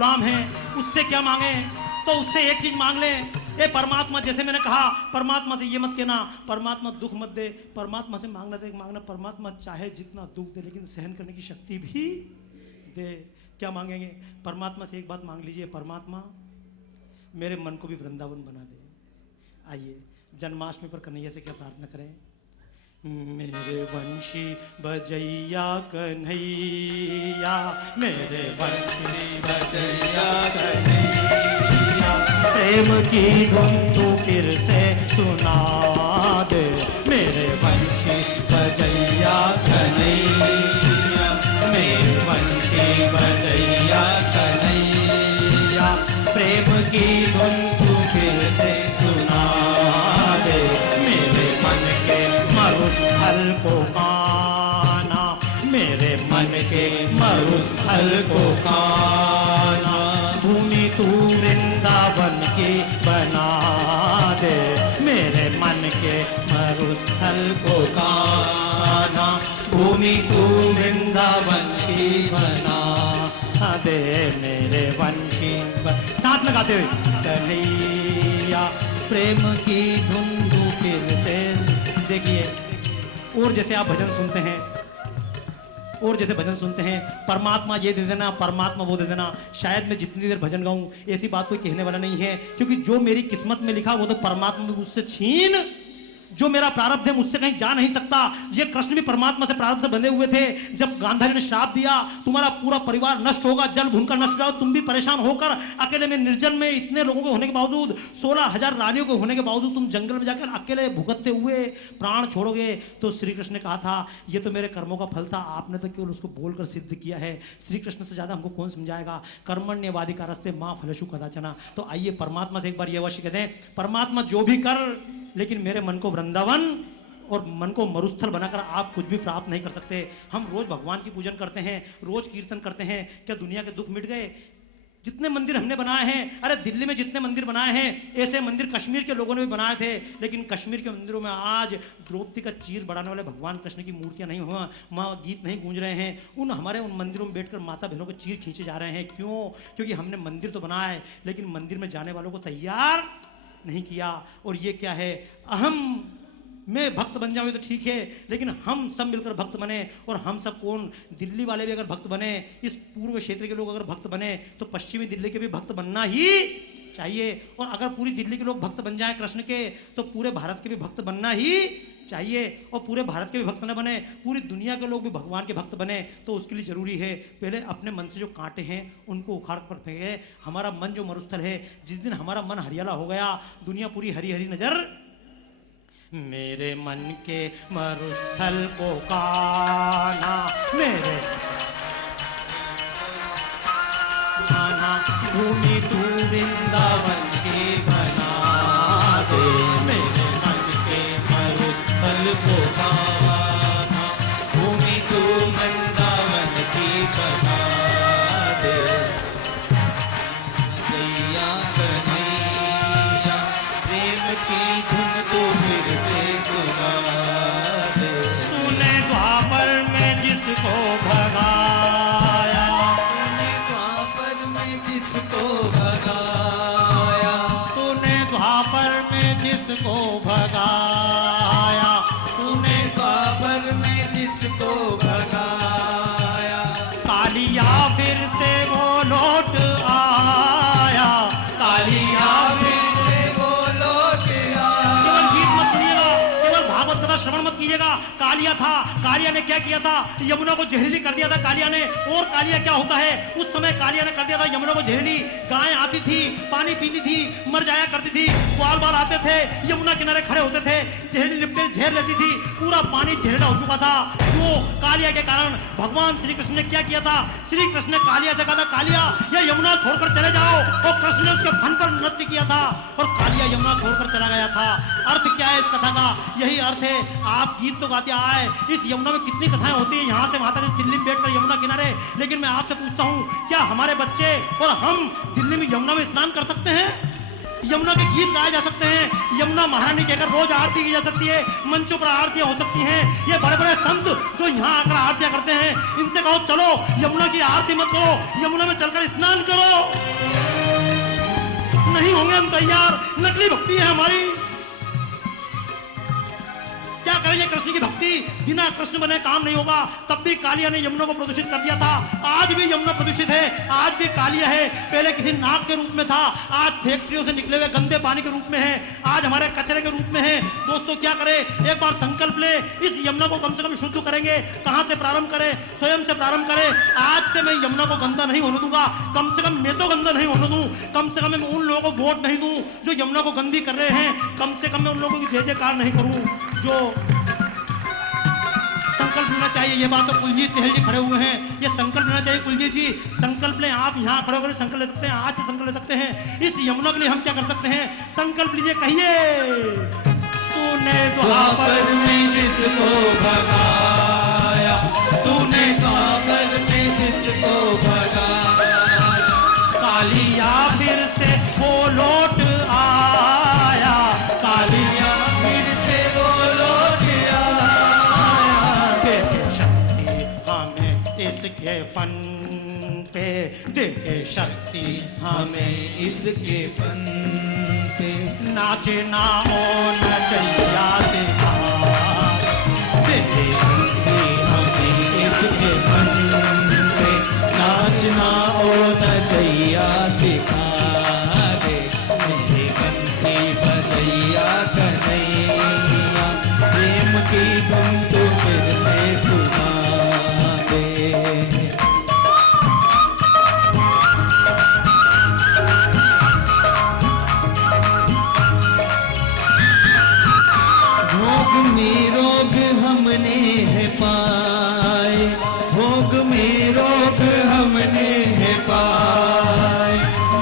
गुलाम हैं, उससे क्या मांगे? तो उससे एक चीज मांग लें, ए परमात्मा, जैसे मैंने कहा परमात्मा से ये मत कहना परमात्मा दुख मत दे, परमात्मा से मांगना दे, मांगना परमात्मा चाहे जितना दुख दे लेकिन सहन करने की शक्ति भी दे। क्या मांगेंगे? परमात्मा से एक बात मांग लीजिए, परमात्मा मेरे मन को भी वृंदावन बना दे। आइए जन्माष्टमी पर कन्हैया से क्या प्रार्थना करें? मेरे वंशी बजैया कन्हैया, मेरे वंशी बजैया कन्हैया, प्रेम की धुन तू फिर से सुना दे। मेरे वंशी बजैया कन्हैया, मेरे वंशी बजैया कन्हैया, प्रेम की धुन तू फिर से सुना दे। मेरे मन के मरुस्थल को काना, मेरे मन के मरुस्थल को काना, भूमि तू वृंदावन की बना दे। मेरे मन के मरुस्थल को काना, भूमि तू वृंदावन की बना दे। मेरे वंशी साथ में गाते हुए कन्हैया, प्रेम की धुन तू फिर से। देखिए, और जैसे आप भजन सुनते हैं, और जैसे भजन सुनते हैं, परमात्मा ये दे देना, परमात्मा वो दे देना, शायद मैं जितनी देर भजन गाऊं ऐसी बात कोई कहने वाला नहीं है, क्योंकि जो मेरी किस्मत में लिखा वो तो परमात्मा भी मुझसे छीन, जो मेरा प्रारब्ध है मुझसे कहीं जा नहीं सकता। ये कृष्ण भी परमात्मा से प्रारब्ध से बंधे हुए थे। जब गांधारी ने श्राप दिया तुम्हारा पूरा परिवार नष्ट होगा, जल भूनकर नष्ट हो जाओ, तुम भी परेशान होकर अकेले में निर्जन में इतने लोगों के होने के बावजूद, 16,000 रानियों के होने के बावजूद तुम जंगल में जाकर अकेले भुगतते हुए प्राण छोड़ोगे। तो श्री कृष्ण ने कहा था ये तो मेरे कर्मों का फल था, आपने तो केवल उसको बोलकर सिद्ध किया है। श्री कृष्ण से ज्यादा हमको कौन समझाएगा? कर्मण्येवाधिकारस्ते मां फलेषु कदाचन। तो आइए परमात्मा से एक बार ये अवश्य कहते हैं, परमात्मा जो भी कर, लेकिन मेरे मन को वृंदावन और मन को मरुस्थल बनाकर आप कुछ भी प्राप्त नहीं कर सकते। हम रोज भगवान की पूजन करते हैं, रोज कीर्तन करते हैं, क्या दुनिया के दुख मिट गए? जितने मंदिर हमने बनाए हैं, अरे दिल्ली में जितने मंदिर बनाए हैं, ऐसे मंदिर कश्मीर के लोगों ने भी बनाए थे, लेकिन कश्मीर के मंदिरों में आज द्रौपदी का चीर बढ़ाने वाले भगवान कृष्ण की मूर्तियां नहीं हुआ, वहाँ गीत नहीं गूंज रहे हैं। उन मंदिरों में बैठकर माता बहनों के चीर खींचे जा रहे हैं। क्यों? क्योंकि हमने मंदिर तो बनाया है, लेकिन मंदिर में जाने वालों को तैयार नहीं किया। और ये क्या है? अहम मैं भक्त बन जाऊँ तो ठीक है, लेकिन हम सब मिलकर भक्त बने। और हम सब कौन? दिल्ली वाले भी अगर भक्त बने, इस पूर्व क्षेत्र के लोग अगर भक्त बने, तो पश्चिमी दिल्ली के भी भक्त बनना ही चाहिए। और अगर पूरी दिल्ली के लोग भक्त बन जाएं कृष्ण के, तो पूरे भारत के भी भक्त बनना ही चाहिए। और पूरे भारत के भी भक्त न बने, पूरी दुनिया के लोग भी भगवान के भक्त बने, तो उसके लिए जरूरी है पहले अपने मन से जो कांटे हैं उनको उखाड़ कर फेंके। हमारा मन जो मरुस्थल है, जिस दिन हमारा मन हरियाला हो गया, दुनिया पूरी हरी हरी नजर। मेरे मन के मरुस्थल को काना, मेरे काना, भूमि तू वृंदावन की बना दे। मेरे मन के मरुस्थल को काना, भूमि तू वृंदावन की बना दे। कन्हैया कन्हैया, प्रेम की धुन तो फिर से सुना दे। तूने द्वापर में जिसको भगाया, तूने द्वापर में जिसको भगाया, तूने द्वापर में जिसको भगाया, तूने द्वापर में जिसको भगाया, कालिया फिर से वो लौट आया, कालिया फिर से वो लौट आया। केवल गीत मत सुनिएगा, केवल भागवत कथा श्रवण मत कीजिएगा। कालिया था, कालिया ने क्या किया था? यमुना को जहरीली कर दिया था कालिया ने। और कालिया क्या होता है? उस समय कालिया ने कर दिया था यमुना को जहरीली। गाय आती थी, पानी पीती थी, मर जाया करती थी। ग्वाल बाल आते थे, यमुना किनारे खड़े होते थे, जहरीली लिपटे झेर लेती थी, पूरा पानी जहरीला हो चुका था। क्यों? कालिया के कारण। भगवान श्री कृष्ण ने क्या किया था? श्री कृष्ण ने कालिया से कहा था, कालिया ये यमुना छोड़कर चले जाओ। और कृष्ण ने उसके फन पर नृत्य किया था और कालिया यमुना छोड़कर चला गया था। अर्थ क्या है इस कथा का? यही अर्थ है। आप गीत तो गाते आए, इस यमुना में कितनी कथाएं होती है, यहाँ से वहां तक दिल्ली में बैठकर यमुना किनारे। लेकिन मैं आपसे पूछता हूँ, क्या हमारे बच्चे और हम दिल्ली में यमुना में स्नान कर सकते हैं? यमुना के गीत गाए जा सकते हैं, यमुना महारानी कहकर रोज आरती की जा सकती है, मंचों पर आरतियां हो सकती हैं। ये बड़े बड़े संत जो यहाँ आकर आरतियां करते हैं, इनसे कहो चलो यमुना की आरती मत करो, यमुना में चलकर स्नान करो। नहीं होंगे हम तैयार, नकली भक्ति है हमारी। क्या करेंगे कृष्ण की भक्ति, बिना कृष्ण बने काम नहीं होगा। तब भी कालिया ने यमुना को प्रदूषित कर दिया था, आज भी यमुना प्रदूषित है, आज भी कालिया है। पहले किसी नाग के रूप में था, आज फैक्ट्रियों से निकले हुए गंदे पानी के रूप में है, आज हमारे कचरे के रूप में है। दोस्तों क्या करें, एक बार संकल्प ले, इस यमुना को कम से कम शुद्ध करेंगे। कहां से प्रारंभ करें, स्वयं से प्रारंभ करें। आज से मैं यमुना को गंदा नहीं होने दूंगा, कम से कम मैं तो गंदा नहीं होने दूं, कम से कम मैं उन लोगों को वोट नहीं दूं जो यमुना को गंदी कर रहे हैं, कम से कम मैं उन लोगों की जय जयकार नहीं करूं जो संकल्प लेना चाहिए। ये बात तो कुलजीत चहल जी खड़े हुए हैं, ये संकल्प लेना चाहिए। कुलजीत जी संकल्प लें, आप यहाँ खड़े होकर संकल्प ले सकते हैं, आज से संकल्प ले सकते हैं। इस यमुना के लिए हम क्या कर सकते हैं, संकल्प लीजिए, कहिए तूने द्वापर में जिसको भगाया, तूने द्वापर में जिसको भगाया, कालिया फिर से वो लौट आया, कालिया फिर से वो लौट आया। देखे शक्ति हमें इसके फन पे, देखे शक्ति हमें इसके फन पे, नाचना ओ नचैया दिखा, देखे शक्ति हमें इसके फन पे, नाचना ओ नचैया सिखा दे, मेरे बंसी बजैया कन्हैया, प्रेम की धुन तो फिर से सुना दे। भोग में रोग हमने है पाए, भोग में रोग हमने है पाए,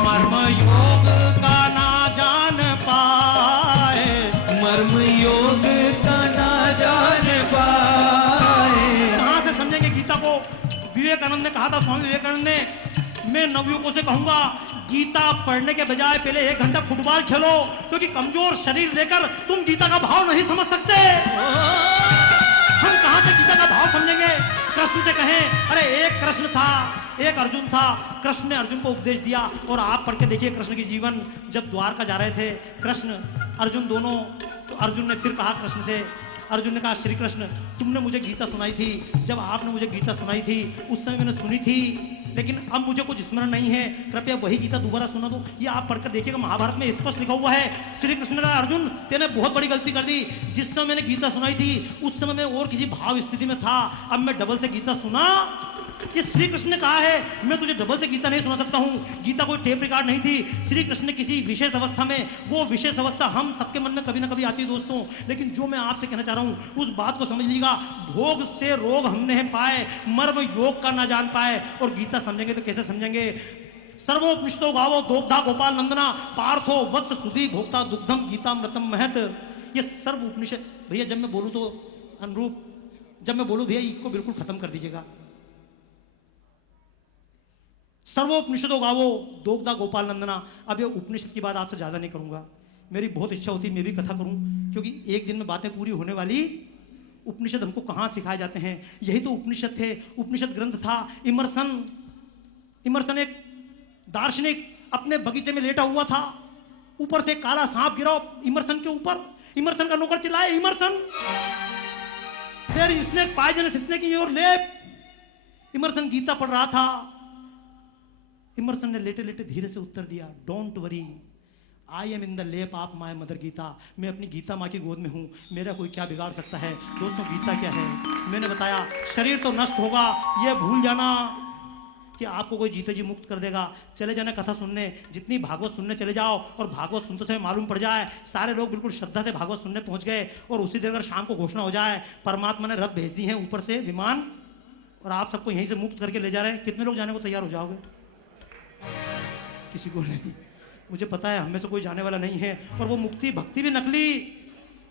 मर्म योग का ना जान पाए, मर्म योग का ना जान पाए। कहां से समझेंगे गीता को। विवेकानंद ने कहा था, स्वामी विवेकानंद ने, मैं नवयुवकों से कहूंगा गीता पढ़ने के बजाय पहले 1 घंटा फुटबॉल खेलो, क्योंकि कमजोर शरीर लेकर तुम गीता का भाव नहीं समझ सकते। हम कहां से गीता का भाव समझेंगे। कृष्ण से कहें, अरे एक कृष्ण था, एक अर्जुन था, कृष्ण ने अर्जुन को उपदेश दिया। और आप पढ़ के देखिए कृष्ण की जीवन, जब द्वारका जा रहे थे कृष्ण अर्जुन दोनों, तो अर्जुन ने फिर कहा कृष्ण से, अर्जुन ने कहा श्री कृष्ण तुमने मुझे गीता सुनाई थी, जब आपने मुझे गीता सुनाई थी उस समय मैंने सुनी थी, लेकिन अब मुझे कुछ स्मरण नहीं है, कृपया वही गीता दोबारा सुना दो। ये आप पढ़कर देखिएगा, महाभारत में स्पष्ट लिखा हुआ है। श्री कृष्ण ने कहा अर्जुन तेने बहुत बड़ी गलती कर दी, जिस समय मैंने गीता सुनाई थी उस समय मैं और किसी भाव स्थिति में था, अब मैं डबल से गीता सुना। ये श्री कृष्ण ने कहा है, मैं तुझे डबल से गीता नहीं सुना सकता हूँ। गीता कोई टेप रिकॉर्ड नहीं थी, श्री कृष्ण ने किसी विशेष अवस्था में, वो विशेष अवस्था हम सबके मन में कभी ना कभी आती है दोस्तों। लेकिन जो मैं आपसे कहना चाह रहा हूँ उस बात को समझ लीजिएगा, भोग से रोग हमने है पाए, मर्म योग का ना जान पाए। और गीता समझेंगे तो कैसे समझेंगे। सर्वोपनिषदो गावो दोग्धा गोपाल नंदना, पार्थो वत्स सुधी भोक्ता दुग्धम गीता मृतम महत। ये सर्व उपनिषद, भैया जब मैं बोलूँ तो अनुरूप, जब मैं बोलूँ भैया इसको बिल्कुल खत्म कर दीजिएगा। सर्वोपनिषदों गावो दोग्धा गोपाल नंदना। अब ये उपनिषद की बात आपसे ज्यादा नहीं करूंगा, मेरी बहुत इच्छा होती है मैं भी कथा करूं, क्योंकि एक दिन में बातें पूरी होने वाली। उपनिषद हमको कहां सिखाए जाते हैं, यही तो उपनिषद थे, उपनिषद ग्रंथ था। इमर्सन एक दार्शनिक अपने बगीचे में लेटा हुआ था, ऊपर से काला सांप गिरा इमर्सन के ऊपर। इमर्सन का नौकर चिल्लाए, Emerson there is snake poisonous snake in your lap. Emerson Gita पढ़ रहा था। इमर्सन ने लेटे लेटे धीरे से उत्तर दिया, don't worry, I am in the लेप ऑफ माय मदर गीता। मैं अपनी गीता माँ की गोद में हूँ, मेरा कोई क्या बिगाड़ सकता है। दोस्तों गीता क्या है, मैंने बताया शरीर तो नष्ट होगा, ये भूल जाना कि आपको कोई जीते जी मुक्त कर देगा। चले जाना कथा सुनने, जितनी भागवत सुनने चले जाओ, और भागवत सुनते समय मालूम पड़ जाए सारे लोग बिल्कुल श्रद्धा से भागवत सुनने पहुंच गए, और उसी दिन अगर शाम को घोषणा हो जाए परमात्मा ने रथ भेज दी है ऊपर से विमान, और आप सबको यहीं से मुक्त करके ले जा रहे हैं, कितने लोग जाने को तैयार हो जाओगे। किसी को नहीं, मुझे पता है हम में से कोई जाने वाला नहीं है। और वो मुक्ति भक्ति भी नकली।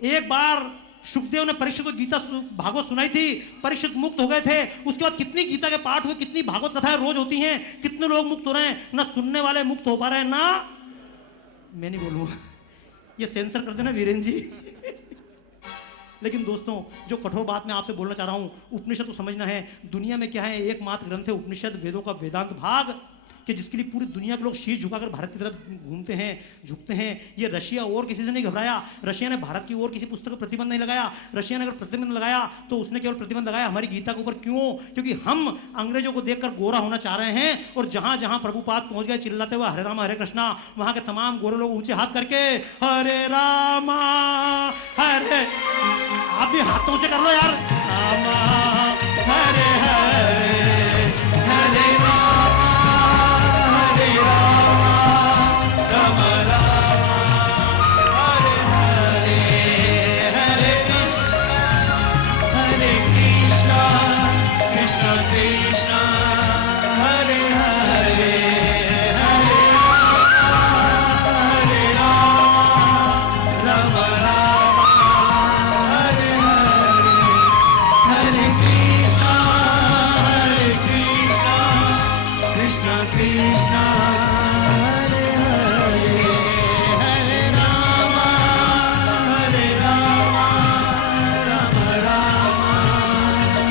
एक बार सुखदेव ने परीक्षित को गीता भागवत सुनाई थी, परीक्षित मुक्त हो गए थे। उसके बाद कितनी गीता के पाठ हुए, कितनी भागवत कथाएं रोज होती हैं, कितने लोग मुक्त हो रहे हैं। ना सुनने वाले मुक्त हो पा रहे हैं, ना मैं नहीं बोलूँगा, ये सेंसर कर देना वीरेन जी। लेकिन दोस्तों, जो कठोर बात मैं आपसे बोलना चाह रहा हूँ, उपनिषद को समझना है। दुनिया में क्या है, एकमात्र ग्रंथ है उपनिषद, वेदों का वेदांत भाग, कि जिसके लिए पूरी दुनिया के लोग शीश झुकाकर भारत की तरफ घूमते हैं, झुकते हैं। ये रशिया और किसी से नहीं घबराया। रशिया ने भारत की और किसी पुस्तक पर प्रतिबंध नहीं लगाया। रशिया ने अगर प्रतिबंध लगाया तो उसने केवल प्रतिबंध लगाया हमारी गीता के ऊपर। क्यों? क्योंकि हम अंग्रेजों को देखकर गोरा होना चाह रहे हैं, और जहां जहां प्रभुपाद पहुंच गए चिल्लाते हुए हरे रामा हरे कृष्णा, वहां के तमाम गोरे लोग ऊंचे हाथ करके हरे रामा हरे, आप भी हाथ ऊंचे कर लो यार, रामा हरे हरे हरे रामा हरे रामा राम राम हरे हरे हरे कृष्णा कृष्णा कृष्णा हरे हरे हरे राम राम राम हरे हरे कृष्णा कृष्णा कृष्णा हरे हरे हरे राम राम राम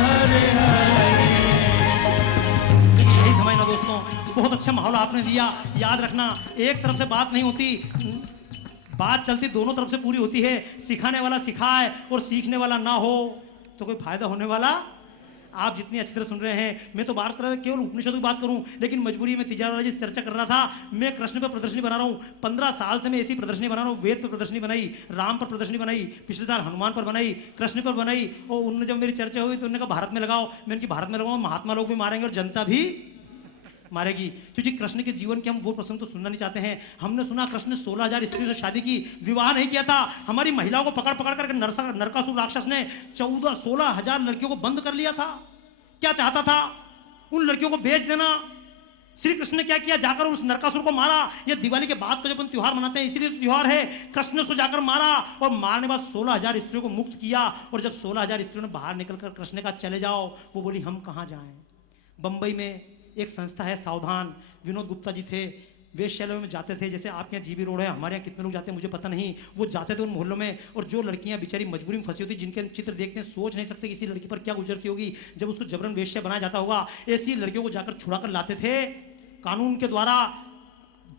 हरे हरे। लेकिन यही समझना दोस्तों, बहुत अच्छा माहौल आपने दिया। याद रखना, एक तरफ से बात नहीं होती, बात चलती दोनों तरफ से पूरी होती है। सिखाने वाला सिखाए और सीखने वाला ना हो तो कोई फायदा होने वाला। आप जितनी अच्छी तरह सुन रहे हैं, मैं तो बात कर रहा था केवल उपनिषदों की बात करूं, लेकिन मजबूरी में तिजारा जी से चर्चा कर रहा था। मैं कृष्ण पर प्रदर्शनी बना रहा हूं, 15 साल से मैं ऐसी प्रदर्शनी बना रहा हूं। वेद पर प्रदर्शनी बनाई, राम पर प्रदर्शनी बनाई, पिछले साल हनुमान पर बनाई, कृष्ण पर बनाई। और उनने जब मेरी चर्चा हुई तो उन्होंने कहा भारत में लगाओ। मैं उनकी भारत में लगाऊं, महात्मा लोग भी मारेंगे और जनता भी मारेगी, क्योंकि कृष्ण के जीवन के हम वो प्रसंग तो सुनना नहीं चाहते हैं। हमने सुना कृष्ण ने 16,000 स्त्रियों से शादी की, विवाह नहीं किया था। हमारी महिलाओं को पकड़ पकड़ करके नरकासुर राक्षस ने 16,000 लड़कियों को बंद कर लिया था। क्या चाहता था? उन लड़कियों को बेच देना। श्री कृष्ण ने क्या किया? जाकर उस नरकासुर को मारा। ये दिवाली के बाद का जब अपन त्योहार मनाते हैं, इसीलिए त्योहार है। कृष्ण ने उसको जाकर मारा और मारने के बाद 16,000 स्त्रियों को मुक्त किया। और जब 16,000 स्त्रियों ने बाहर निकलकर कृष्ण ने कहा चले जाओ, वो बोली हम कहाँ जाएं। बंबई में एक संस्था है सावधान, विनोद गुप्ता जी थे, वेश्यालयों में जाते थे। जैसे आपके यहाँ जीबी रोड है, हमारे यहाँ कितने लोग जाते हैं मुझे पता नहीं। वो जाते थे उन मोहल्लों में, और जो लड़कियां बेचारी मजबूरी में फंसी होती, जिनके चित्र देखते हैं सोच नहीं सकते किसी लड़की पर क्या गुजरती होगी जब उसको जबरन वेश्या बनाया जाता होगा। ऐसी लड़कियों को जाकर छुड़ा कर लाते थे कानून के द्वारा,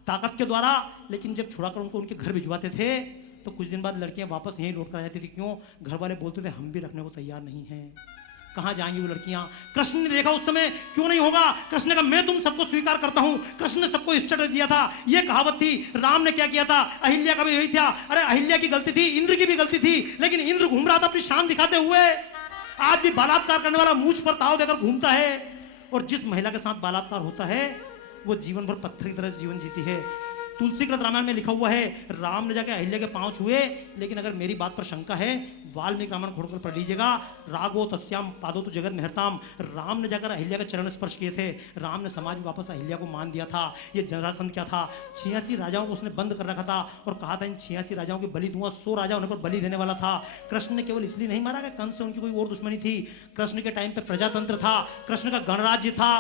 ताकत के द्वारा। लेकिन जब छुड़ाकर उनको उनके घर भिजवाते थे तो कुछ दिन बाद लड़कियां वापस यहीं लौट कर आ जाती थी। क्यों? घर वाले बोलते थे हम भी रखने को तैयार नहीं हैं। कहां जाएंगी वो लड़कियां? कृष्ण ने देखा उस समय, क्यों नहीं होगा? कृष्ण ने कहा मैं तुम सबको स्वीकार करता हूं। कृष्ण ने सबको स्टेटस दिया था। ये कहावत थी। राम ने क्या किया था? अहिल्या का भी यही था। अरे अहिल्या की गलती थी, इंद्र की भी गलती थी, लेकिन इंद्र घूम रहा था अपनी शान दिखाते हुए। आज भी बलात्कार करने वाला मूंछ पर ताव देकर घूमता है, और जिस महिला के साथ बलात्कार होता है वो जीवन भर पत्थर की तरह जीवन जीती है। तुलसीकृत रामायण में लिखा हुआ है, राम ने जाकर अहिल्या के पांव छुए। लेकिन अगर मेरी बात पर शंका है, वाल्मीकि रामायण खोलकर पढ़ लीजिएगा, रागो तस्याम पादो तो जगत मेहरताम। राम ने जाकर अहिल्या के चरण स्पर्श किए थे। राम ने समाज में वापस अहिल्या को मान दिया था। ये जरासंध क्या था? 86 राजाओं को उसने बंद कर रखा था और कहा था इन 86 राजाओं की बलि दूंगा। 100 राजा उन्हें पर बलि देने वाला था। कृष्ण ने केवल इसलिए नहीं मारा कि कंस से उनकी कोई और दुश्मनी थी। कृष्ण के टाइम पे प्रजातंत्र था, कृष्ण का गणराज्य था,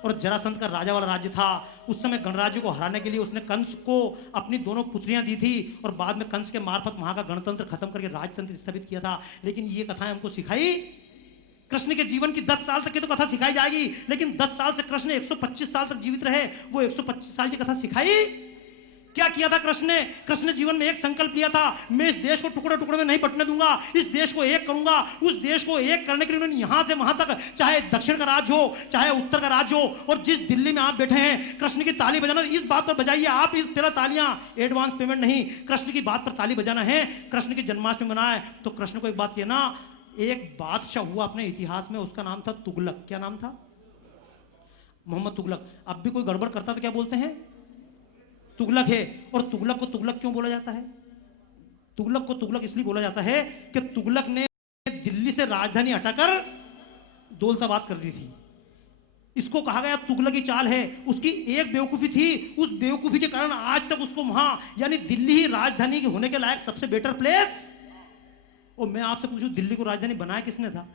और जरासंध का राजा वाला राज्य था। उस समय गणराज्य को हराने के लिए उसने कंस को अपनी दोनों पुत्रियां दी थी, और बाद में कंस के मार्फत वहां का गणतंत्र खत्म करके राजतंत्र स्थापित किया था। लेकिन ये कथाएं हमको सिखाई, कृष्ण के जीवन की 10 साल तक की तो कथा सिखाई जाएगी, लेकिन 10 साल से कृष्ण 125 साल तक जीवित रहे, वो 125 साल की कथा सिखाई। क्या किया था कृष्ण ने? कृष्ण ने जीवन में एक संकल्प लिया था, मैं इस देश को टुकड़े टुकड़े में नहीं बंटने दूंगा, इस देश को एक करूंगा। उस देश को एक करने के लिए उन्होंने यहां से वहां तक, चाहे दक्षिण का राज्य हो चाहे उत्तर का राज्य हो, और जिस दिल्ली में आप बैठे हैं, कृष्ण की ताली बजाना इस बात पर बजाइए आप, इस पहला तालियां एडवांस पेमेंट नहीं, कृष्ण की बात पर ताली बजाना है। कृष्ण की जन्माष्टमी मनाए तो कृष्ण को एक बात किया ना, एक बादशाह हुआ अपने इतिहास में, उसका नाम था तुगलक। क्या नाम था? मोहम्मद तुगलक। अब भी कोई गड़बड़ करता तो क्या बोलते हैं? तुगलक है। और तुगलक को तुगलक क्यों बोला जाता है? तुगलक को तुगलक इसलिए बोला जाता है कि तुगलक ने दिल्ली से राजधानी हटाकर दौलताबाद कर दी थी। इसको कहा गया तुगलक की चाल है। उसकी एक बेवकूफी थी, उस बेवकूफी के कारण आज तक उसको वहां, यानी दिल्ली ही राजधानी होने के लायक सबसे बेटर प्लेस। और मैं आपसे पूछूं, दिल्ली को राजधानी बनाया किसने था?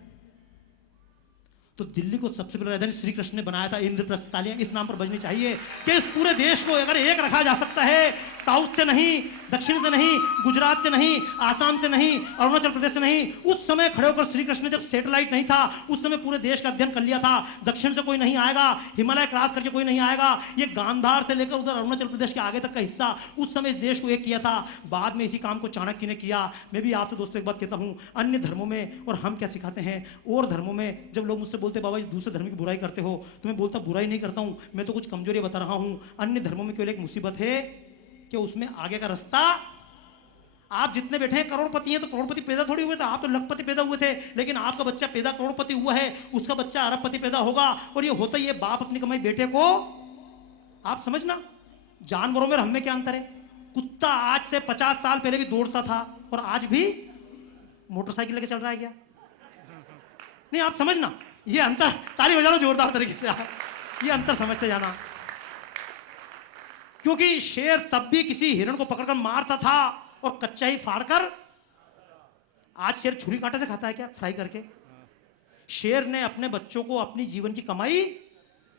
तो दिल्ली को सबसे पहले राजधानी श्री कृष्ण ने बनाया था। इंद्रप्रस्थ। तालियां इस नाम पर बजनी चाहिए कि इस पूरे देश को अगर एक रखा जा सकता है, साउथ से नहीं, दक्षिण से नहीं, गुजरात से नहीं, आसाम से नहीं, अरुणाचल प्रदेश से नहीं। उस समय खड़े होकर श्री कृष्ण ने, जब सैटेलाइट नहीं था, उस समय पूरे देश का अध्ययन कर लिया था। दक्षिण से कोई नहीं आएगा, हिमालय क्रॉस करके कोई नहीं आएगा, ये गांधार से लेकर उधर अरुणाचल प्रदेश के आगे तक का हिस्सा, उस समय इस देश को एक किया था। बाद में इसी काम को चाणक्य ने किया। मैं भी आपसे दोस्तों एक बात कहता हूं, अन्य धर्मों में और हम क्या सिखाते हैं, और धर्मों में जब लोग मुझसे बोलते बाबा जी दूसरे धर्म की बुराई करते हो, तो मैं बोलता बुराई नहीं करता हूं, मैं तो कुछ कमजोरी बता रहा हूं। अन्य धर्मों में केवल एक मुसीबत है कि उसमें आगे का रास्ता, आप जितने बैठे हैं करोड़पति हैं, तो करोड़पति पैदा थोड़ी हुए थे, आप तो लखपति पैदा हुए थे। लेकिन आपका बच्चा पैदा करोड़पति हुआ है, उसका बच्चा अरबपति पैदा होगा। और ये होता ही है, बाप अपनी कमाई बेटे को, आप समझना। जानवरों में हम में क्या अंतर है? कुत्ता आज से 50 साल पहले भी दौड़ता था और आज भी मोटरसाइकिल लेके चल रहा है क्या? नहीं, आप समझना ये अंतर। ताली बजा लो जोरदार तरीके से, ये अंतर समझते जाना। क्योंकि शेर तब भी किसी हिरण को पकड़कर मारता था और कच्चा ही फाड़कर। आज शेर छुरी कांटे से खाता है क्या? फ्राई करके। शेर ने अपने बच्चों को अपनी जीवन की कमाई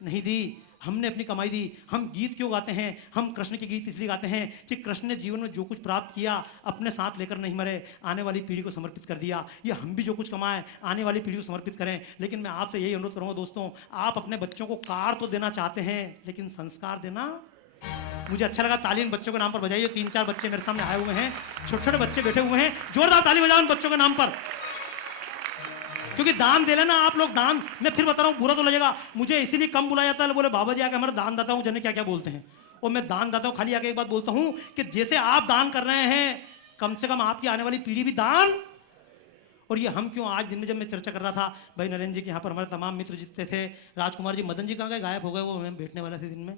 नहीं दी, हमने अपनी कमाई दी। हम गीत क्यों गाते हैं? हम कृष्ण के गीत इसलिए गाते हैं कि कृष्ण ने जीवन में जो कुछ प्राप्त किया अपने साथ लेकर नहीं मरे, आने वाली पीढ़ी को समर्पित कर दिया। ये हम भी जो कुछ कमाए आने वाली पीढ़ी को समर्पित करें। लेकिन मैं आपसे यही अनुरोध करूंगा दोस्तों, आप अपने बच्चों को कार तो देना चाहते हैं, लेकिन संस्कार देना। मुझे अच्छा लगा, ताली इन बच्चों के नाम पर बजाइए। 3-4 बच्चे मेरे सामने आए हुए हैं, छोटे छोटे बच्चे बैठे हुए हैं, जोरदार ताली बजाओ उन बच्चों के नाम पर। क्योंकि दान दे लेना आप लोग, दान, मैं फिर बता रहा हूं, बुरा तो लगेगा, मुझे इसीलिए कम बुलाया जाता है। बोले बाबा जी आके हमारे दान दाता हूं, जने क्या क्या बोलते हैं। और मैं दान दाता हूं, खाली आके एक बात बोलता हूं कि जैसे आप दान कर रहे हैं, कम से कम आपकी आने वाली पीढ़ी भी दान। और ये हम क्यों, आज दिन में जब मैं चर्चा कर रहा था, भाई नरेंद्र जी के यहाँ पर हमारे तमाम मित्र जितने थे, राजकुमार जी, मदन जी कहाँ गए? गायब हो गए, वो हमें बैठने वाले थे दिन में,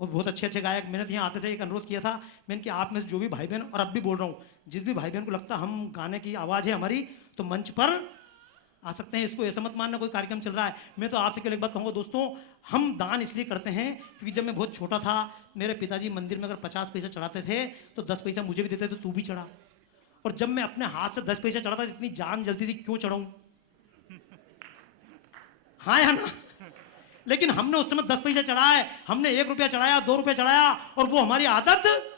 और बहुत अच्छे अच्छे गायक। मैंने तो यहाँ आते थे एक अनुरोध किया था, मैंने कि आप में से जो भी भाई बहन, और अब भी बोल रहा हूँ, जिस भी भाई बहन को लगता हम गाने की आवाज़ है हमारी, तो मंच पर आ सकते हैं। इसको ऐसा मत मानना कोई कार्यक्रम चल रहा है। मैं तो आपसे केवल एक बात कहूँगा दोस्तों, हम दान इसलिए करते हैं क्योंकि जब मैं बहुत छोटा था, मेरे पिताजी मंदिर में अगर 50 पैसे चढ़ाते थे तो 10 पैसा मुझे भी देते थे, तू भी चढ़ा। और जब मैं अपने हाथ से 10 पैसे चढ़ाता, इतनी जान जलती थी, क्यों चढ़ाऊँ? हाँ या ना? लेकिन हमने उस समय 10 पैसे चढ़ाए, हमने 1 रुपया चढ़ाया, 2 रुपये चढ़ाया, और वो हमारी आदत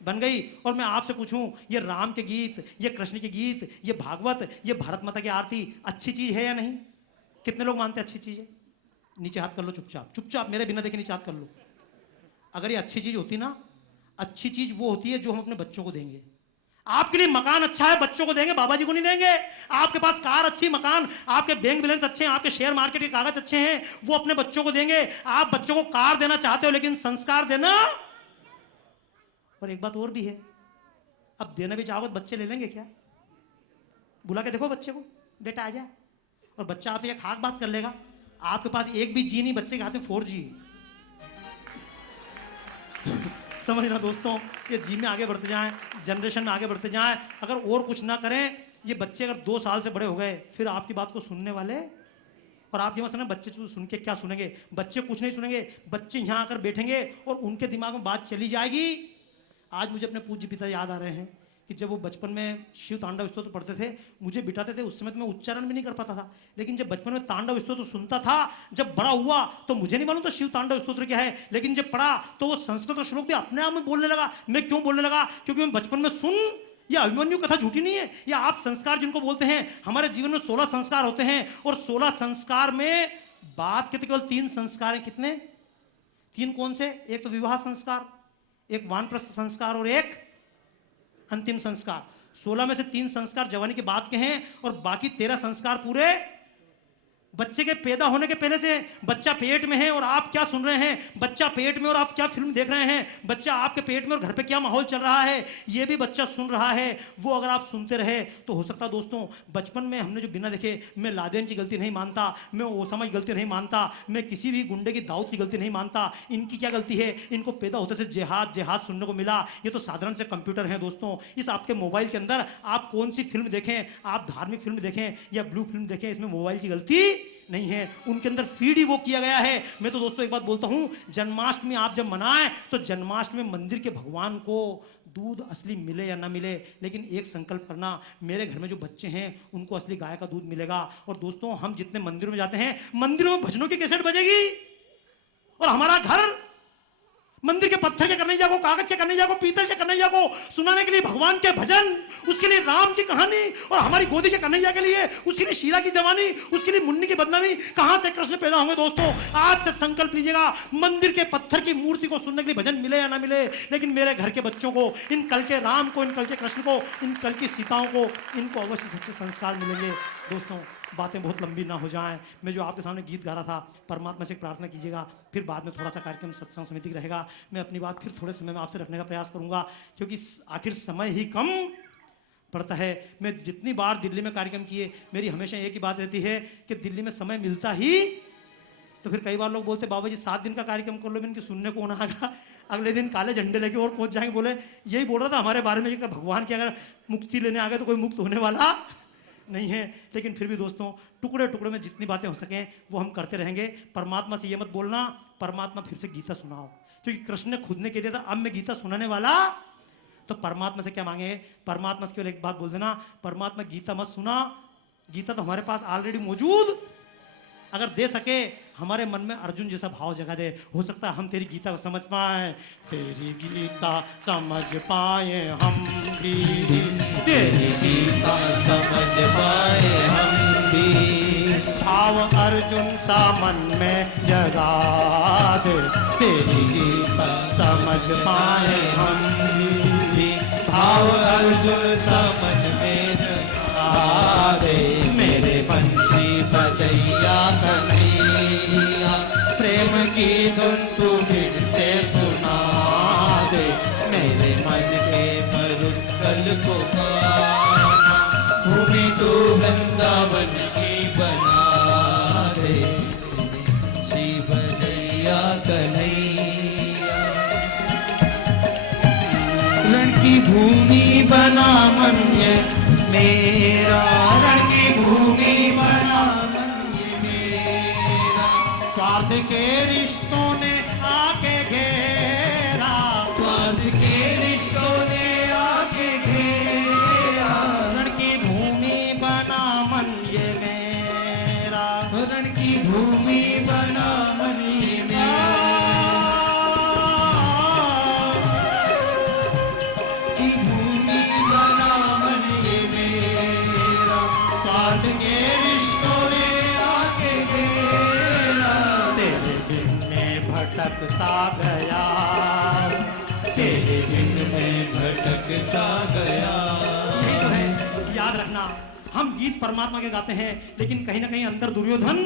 बन गई। और मैं आपसे पूछूं, ये राम के गीत, ये कृष्ण के गीत, ये भागवत, ये भारत माता की आरती अच्छी चीज है या नहीं? कितने लोग मानते हैं अच्छी चीज है? नीचे हाथ कर लो, चुपचाप चुपचाप, मेरे बिना देखे नीचे हाथ कर लो। अगर ये अच्छी चीज होती ना, अच्छी चीज वो होती है जो हम अपने बच्चों को देंगे। आपके लिए मकान अच्छा है, बच्चों को देंगे, बाबा जी को नहीं देंगे। आपके पास कार अच्छी, मकान, आपके बैंक बैलेंस अच्छे हैं, आपके शेयर मार्केट के कागज अच्छे हैं, वो अपने बच्चों को देंगे। आप बच्चों को कार देना चाहते हो, लेकिन संस्कार देना। और एक बात और भी है, अब देना भी चाहोगे तो बच्चे ले लेंगे क्या? बुला के देखो बच्चे को, बेटा आ जा, और बच्चा आपसे एक खाक बात कर लेगा। आपके पास एक भी जी नहीं, बच्चे के हाथ में 4G। समझना दोस्तों, ये जी में आगे बढ़ते जाएं, जनरेशन में आगे बढ़ते जाएं। अगर और कुछ ना करें, ये बच्चे अगर 2 साल से बड़े हो गए, फिर आपकी बात को सुनने वाले, और आप ये मत समझना बच्चे सुन के क्या सुनेंगे, बच्चे कुछ नहीं सुनेंगे। बच्चे यहाँ आकर बैठेंगे और उनके दिमाग में बात चली जाएगी। आज मुझे अपने पूज्य पिता याद आ रहे हैं कि जब वो बचपन में शिव तांडव स्तोत्र पढ़ते थे, मुझे बिठाते थे, उस समय तो मैं उच्चारण भी नहीं कर पाता था। लेकिन जब बचपन में तांडव स्तोत्र सुनता था, जब बड़ा हुआ तो मुझे नहीं मालूम था शिव तांडव स्तोत्र क्या है। लेकिन जब पढ़ा तो वो संस्कृत और श्लोक भी अपने आप में बोलने लगा। मैं क्यों बोलने लगा? क्योंकि मैं बचपन में सुन, ये अभिमन्यु कथा झूठी नहीं है। या आप संस्कार जिनको बोलते हैं, हमारे जीवन में 16 संस्कार होते हैं, और 16 संस्कार में बात के तो केवल 3 संस्कार हैं। कितने? 3 कौन से? एक तो विवाह संस्कार, एक वानप्रस्थ संस्कार, और एक अंतिम संस्कार। 16 में से 3 संस्कार जवानी के बाद के हैं, और बाकी 13 संस्कार पूरे बच्चे के पैदा होने के पहले से। बच्चा पेट में है और आप क्या सुन रहे हैं, बच्चा पेट में और आप क्या फिल्म देख रहे हैं, बच्चा आपके पेट में और घर पे क्या माहौल चल रहा है, ये भी बच्चा सुन रहा है। वो अगर आप सुनते रहे तो हो सकता दोस्तों, बचपन में हमने जो बिना देखे, मैं लादेन की गलती नहीं मानता, मैं ओसामा की गलती नहीं मानता, मैं किसी भी गुंडे की दाऊद की गलती नहीं मानता। इनकी क्या गलती है? इनको पैदा होते से जिहाद जिहाद सुनने को मिला। ये तो साधारण से कंप्यूटर है दोस्तों। इस आपके मोबाइल के अंदर आप कौन सी फिल्म देखें, आप धार्मिक फिल्म देखें या ब्लू फिल्म देखें, इसमें मोबाइल की गलती नहीं है। उनके अंदर फीड ही वो किया गया है। मैं तो दोस्तों एक बात बोलता हूं, जन्माष्टमी आप जब मनाएं तो जन्माष्टमी में मंदिर के भगवान को दूध असली मिले या ना मिले, लेकिन एक संकल्प करना, मेरे घर में जो बच्चे हैं उनको असली गाय का दूध मिलेगा। और दोस्तों, हम जितने मंदिरों में जाते हैं, मंदिरों में भजनों की कैसेट बजेगी, और हमारा घर मंदिर के पत्थर के करने जाओ, कागज के करने जाओ, पीतल के करने जाओ, सुनाने के लिए भगवान के भजन, उसके लिए राम की कहानी, और हमारी गोदी के कन्हैया के लिए उसके लिए शीला की जवानी, उसके लिए मुन्नी की बदनामी। कहां से कृष्ण पैदा होंगे दोस्तों? आज से संकल्प लीजिएगा, मंदिर के पत्थर की मूर्ति को सुनने के लिए भजन मिले या ना मिले, लेकिन मेरे घर के बच्चों को, इन कल के राम को, इन कल के कृष्ण को, इन कल की सीताओं को, इनको अवश्य सच्चे संस्कार मिलेंगे। दोस्तों, बातें बहुत लंबी ना हो जाएं, मैं जो आपके सामने गीत गा रहा था, परमात्मा से प्रार्थना कीजिएगा, फिर बाद में थोड़ा सा कार्यक्रम सत्संग समिति का रहेगा। मैं अपनी बात फिर थोड़े समय में आपसे रखने का प्रयास करूंगा, क्योंकि आखिर समय ही कम पड़ता है। मैं जितनी बार दिल्ली में कार्यक्रम किए, मेरी हमेशा एक ही बात रहती है कि दिल्ली में समय मिलता ही, तो फिर कई बार लोग बोलते बाबा जी 7 दिन का कार्यक्रम कर लो, इनकी सुनने को ना आगा, अगले दिन काले झंडे लेके और पहुंच जाएंगे। बोले यही बोल रहा था हमारे बारे में कि भगवान की अगर मुक्ति लेने आ गए तो कोई मुक्त होने वाला नहीं है। लेकिन फिर भी दोस्तों, टुकड़े टुकड़े में जितनी बातें हो सकें वो हम करते रहेंगे। परमात्मा से ये मत बोलना परमात्मा फिर से गीता सुनाओ, क्योंकि कृष्ण ने खुद ने कह दिया था अब मैं गीता सुनाने वाला, तो परमात्मा से क्या मांगे? परमात्मा से केवल एक बात बोल देना, परमात्मा गीता मत सुना, गीता तो हमारे पास ऑलरेडी मौजूद, अगर दे सके हमारे मन में अर्जुन जैसा भाव जगा दे, हो सकता है हम तेरी गीता को समझ पाए, तेरी गीता समझ पाए हम भी, तेरी गीता समझ पाए हम भी, भाव अर्जुन सा मन में जगा दे, तेरी गीता समझ पाए हम भी, भाव अर्जुन सा मन में जगा दे, मेरे बंशी बजैया कन्हैया, प्रेम की धुन तू फिर से सुना दे, मेरे मन के मरुस्थल को गाना, भूमि तू वृंदावन की बना दे, बंशी बजैया कन्हैया, रण की भूमि बना मन ये मेरा, रण की भूमि बना मन ये मेरा, स्वार्थ के रिश्तों ने आके घेरा, स्वार्थ के रिश्तों ने आके घेरा, रण की भूमि बना मन ये मेरा, रण की भूमि बना मन ये मेरा, की भूमि बना मन ये मेरा, स्वार्थ के रिश्तों ने आके घेरा, तेरे बिन में भटक सा गया, तेरे बिन में भटक सा गया। यही तो है, याद रखना, हम गीत परमात्मा के गाते हैं, लेकिन कहीं ना कहीं अंदर दुर्योधन,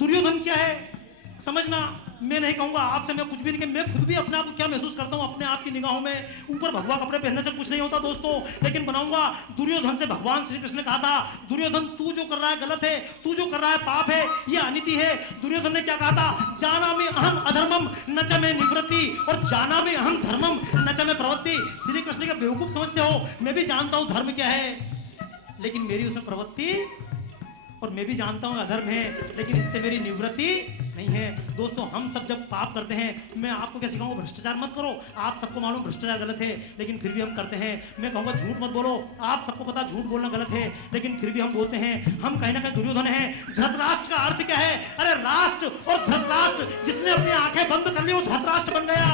दुर्योधन क्या है समझना। मैं नहीं कहूंगा आपसे, मैं कुछ भी नहीं, मैं खुद भी अपने आप को क्या महसूस करता हूं अपने आप की निगाहों में, ऊपर भगवा कपड़े पहनने से कुछ नहीं होता दोस्तों, लेकिन बनाऊंगा दुर्योधन से। भगवान श्री कृष्ण ने कहा था, दुर्योधन तू जो कर रहा है गलत है, तू जो कर रहा है पाप है, ये अनिति है। दुर्योधन ने क्या कहा था? जाना में अहम अधर्मम न च में निवृत्ति, और जाना में अहम धर्मम न च में प्रवृत्ति। श्री कृष्ण का बेवकूफ समझते हो? मैं भी जानता हूं धर्म क्या है, लेकिन मेरी उसमें प्रवृत्ति, और मैं भी जानता हूं अधर्म है, लेकिन इससे मेरी निवृत्ति नहीं है। दोस्तों, हम सब जब पाप करते हैं, मैं आपको क्या सिखाऊंगा? भ्रष्टाचार मत करो, आप सबको मालूम भ्रष्टाचार गलत है, लेकिन फिर भी हम करते हैं। मैं कहूंगा झूठ मत बोलो, आप सबको पता झूठ बोलना गलत है, लेकिन फिर भी हम बोलते हैं। हम कहीं ना कहीं दुर्योधन है। धृतराष्ट्र का अर्थ क्या है? अरे राष्ट्र और धृतराष्ट्र, जिसने अपनी आंखें बंद कर ली वो धृतराष्ट्र बन गया।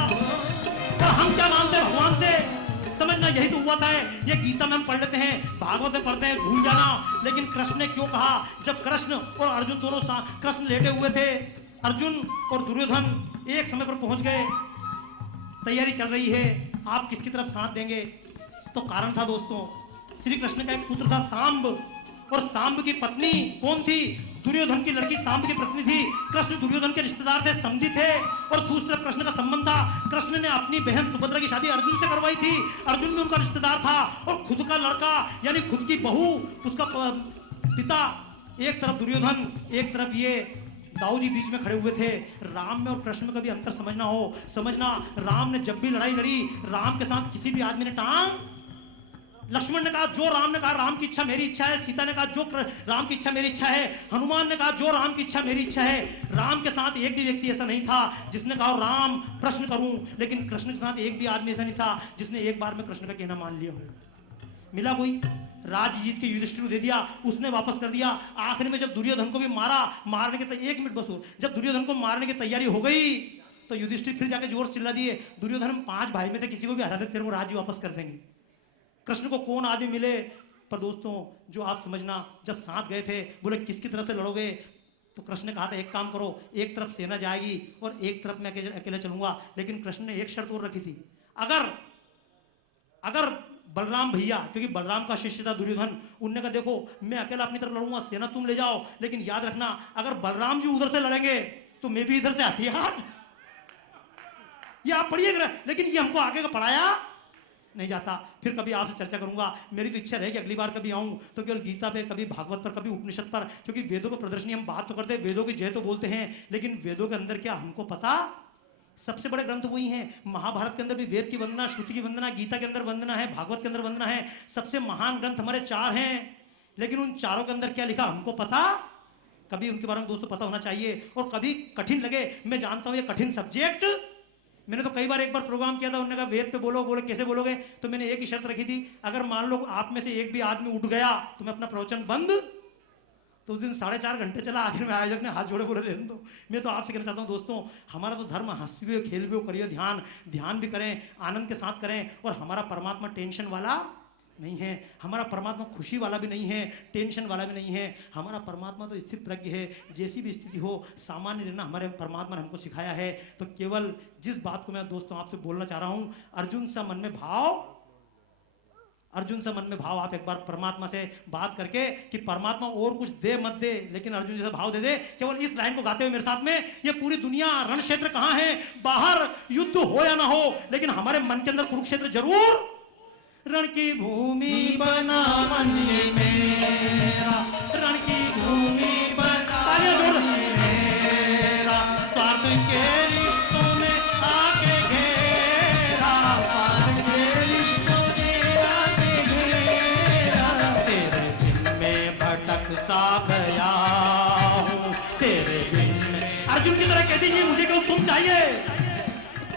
और हम क्या मानते हैं भगवान से? समझना, यही तो हुआ था। ये गीता में हम पढ़ लेते हैं, भागवत में पढ़ते हैं, भूल जाना। लेकिन कृष्ण ने क्यों कहा? जब कृष्ण और अर्जुन दोनों कृष्ण लेटे हुए थे, अर्जुन और दुर्योधन एक समय पर पहुंच गए, तैयारी चल रही है, आप किसकी तरफ साथ देंगे? तो कारण था दोस्तों, श्री कृष्ण का एक पुत्र था सांब, और सांब की पत्नी कौन थी? दुर्योधन की लड़की सांब की पत्नी थी। कृष्ण दुर्योधन के रिश्तेदार थे, समधी थे, और दूसरे कृष्ण का संबंध था। कृष्ण ने अपनी बहन सुभद्रा की शादी अर्जुन से करवाई थी। अर्जुन भी उनका रिश्तेदार था, और खुद का लड़का यानी खुद की बहू, उसका पिता एक तरफ दुर्योधन, एक तरफ ये दाऊ जी बीच में खड़े हुए थे। राम में और कृष्ण में कभी अंतर समझना हो, समझना। राम ने जब भी लड़ाई लड़ी, राम के साथ किसी भी आदमी ने टांग, लक्ष्मण ने कहा जो राम ने कहा राम की इच्छा मेरी इच्छा है, सीता ने कहा जो राम की इच्छा मेरी इच्छा है, हनुमान ने कहा जो राम की इच्छा मेरी इच्छा है। राम के साथ एक भी व्यक्ति ऐसा नहीं था जिसने कहा राम प्रश्न करूं, लेकिन कृष्ण के साथ एक भी आदमी ऐसा नहीं था जिसने एक बार में कृष्ण का कहना मान लिया हो। मिला कोई? राज जीत के युधिष्ठिर को दे दिया, उसने वापस कर दिया। आखिर में जब दुर्योधन को भी मारा, मारने के 1 मिनट बस हो, जब दुर्योधन को मारने की तैयारी हो गई, तो तो युधिष्ठिर फिर जाके जोर से चिल्ला दिए, दुर्योधन हम 5 भाई में से किसी को भी हरा दे तेरे को राज्य वापस कर देंगे। कृष्ण को कौन आदमी मिले, पर दोस्तों जो आप समझना, जब साथ गए थे बोले किसकी तरफ से लड़ोगे, तो कृष्ण ने कहा था एक काम करो, एक तरफ सेना जाएगी और एक तरफ मैं अकेले चलूंगा। लेकिन कृष्ण ने एक शर्त और रखी थी, अगर बलराम भैया, क्योंकि बलराम का शिष्य था दुर्योधन, उनने कहा देखो मैं अकेला अपनी तरफ लड़ूंगा, सेना तुम ले जाओ, लेकिन याद रखना अगर बलराम जी उधर से लड़ेंगे तो मैं भी इधर से हथियार, ये आप पढ़िएगा। लेकिन ये हमको आगे का पढ़ाया नहीं जाता। फिर कभी आपसे चर्चा करूंगा, मेरी तो इच्छा रहेगी अगली बार कभी आऊं तो केवल गीता पे, कभी भागवत पर, कभी उपनिषद पर, क्योंकि वेदों पर प्रदर्शनी हम बात तो करते हैं, वेदों की जय तो बोलते हैं, लेकिन वेदों के अंदर क्या हमको पता, सबसे बड़े ग्रंथ वही हैं। महाभारत के अंदर भी वेद की वंदना, श्रुति की वंदना, गीता के अंदर वंदना है, भागवत के अंदर वंदना है। सबसे महान ग्रंथ हमारे 4 हैं, लेकिन उन चारों के अंदर क्या लिखा हमको पता, कभी उनके बारे में दोस्तों पता होना चाहिए। और कभी कठिन लगे, मैं जानता हूं ये कठिन सब्जेक्ट, मैंने तो कई बार एक बार प्रोग्राम किया था, उन्होंने कहा वेद पे बोलो, बोले कैसे बोलोगे, तो मैंने एक ही शर्त रखी थी, अगर मान लो आप में से एक भी आदमी उठ गया तो मैं अपना प्रवचन बंद। तो उस दिन 4.5 घंटे चला, आखिर में आयोजक ने हाथ जोड़े बोले रहने दो। मैं तो आपसे कहना चाहता हूँ दोस्तों, हमारा तो धर्म हंसवे खेलवे करिए, ध्यान भी करें, आनंद के साथ करें। और हमारा परमात्मा टेंशन वाला नहीं है, हमारा परमात्मा खुशी वाला भी नहीं है, टेंशन वाला भी नहीं है। हमारा परमात्मा तो स्थिर प्रज्ञ है, जैसी भी स्थिति हो सामान्य रहना हमारे परमात्मा ने हमको सिखाया है। तो केवल जिस बात को मैं दोस्तों आपसे बोलना चाह रहा हूं, अर्जुन सा मन में भाव आप एक बार परमात्मा से बात करके कि परमात्मा और कुछ दे मत दे, लेकिन अर्जुन जैसा भाव दे दे। केवल इस लाइन को गाते हुए मेरे साथ में, ये पूरी दुनिया रण क्षेत्र कहां है, बाहर युद्ध हो या ना हो, लेकिन हमारे मन के अंदर कुरुक्षेत्र जरूर। रण की भूमि बना मन ये मेरा, रण की भूमि बना मेरा, स्वार्थ के रिश्तों में आके घेरा, स्वार्थ के रिश्तों ने आके घेरा। तेरे बिन में भटक सा गया हूँ, तेरे बिन में, अर्जुन की तरह कह दीजिए मुझे क्यों तुम चाहिए,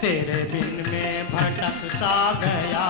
तेरे बिन में भटक सा गया